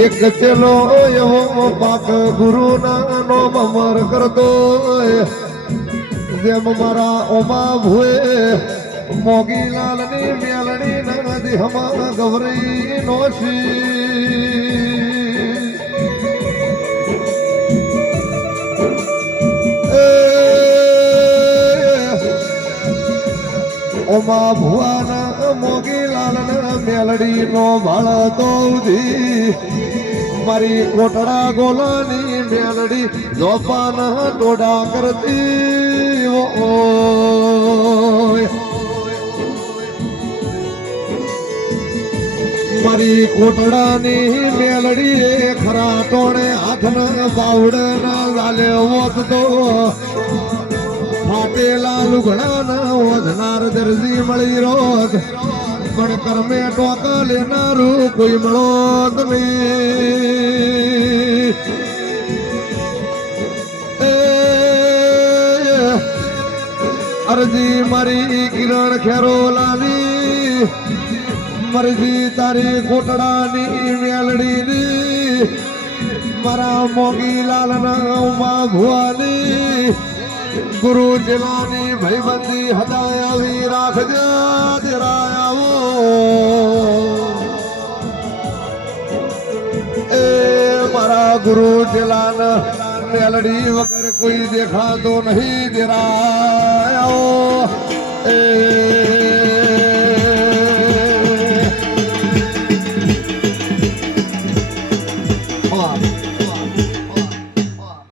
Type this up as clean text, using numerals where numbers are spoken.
એક ચેલો એવો પાક ગુરુ ના નોમ અમર કરતો જેમ મારા ઓમા ભુએ મોગીલાલ ની મેલડી નદી હમા ગવરી નોશી ઓમા ભુવાના મોગીલાલ મેલડી નો ભાળતો મારી કોટડા ગોલાની મેલડી જોપાના ટોડા કરતી મારી કોટડાની મેલડી ખરા ટોણે હાથના બાવડના ગાલે હોત તો ફાટેલા લુગડાના વધનાર દરજી મળી રોત પણ કર્મે ટોક લેનારું કોઈ મળોત નહીં અરજી મારી કિરણ ખેરો લાલી મરજી તારી કોટડાની મેલડીની મારા મોગી લાલના ઉમા ભુવાની ગુરુ જલાની ભાઈબંધી હદાય આવી રાખજે દેરાયાવો એ મારા ગુરુ જલાન મેલડી વગર કોઈ દેખાતો નહીં દેરાયાવો એ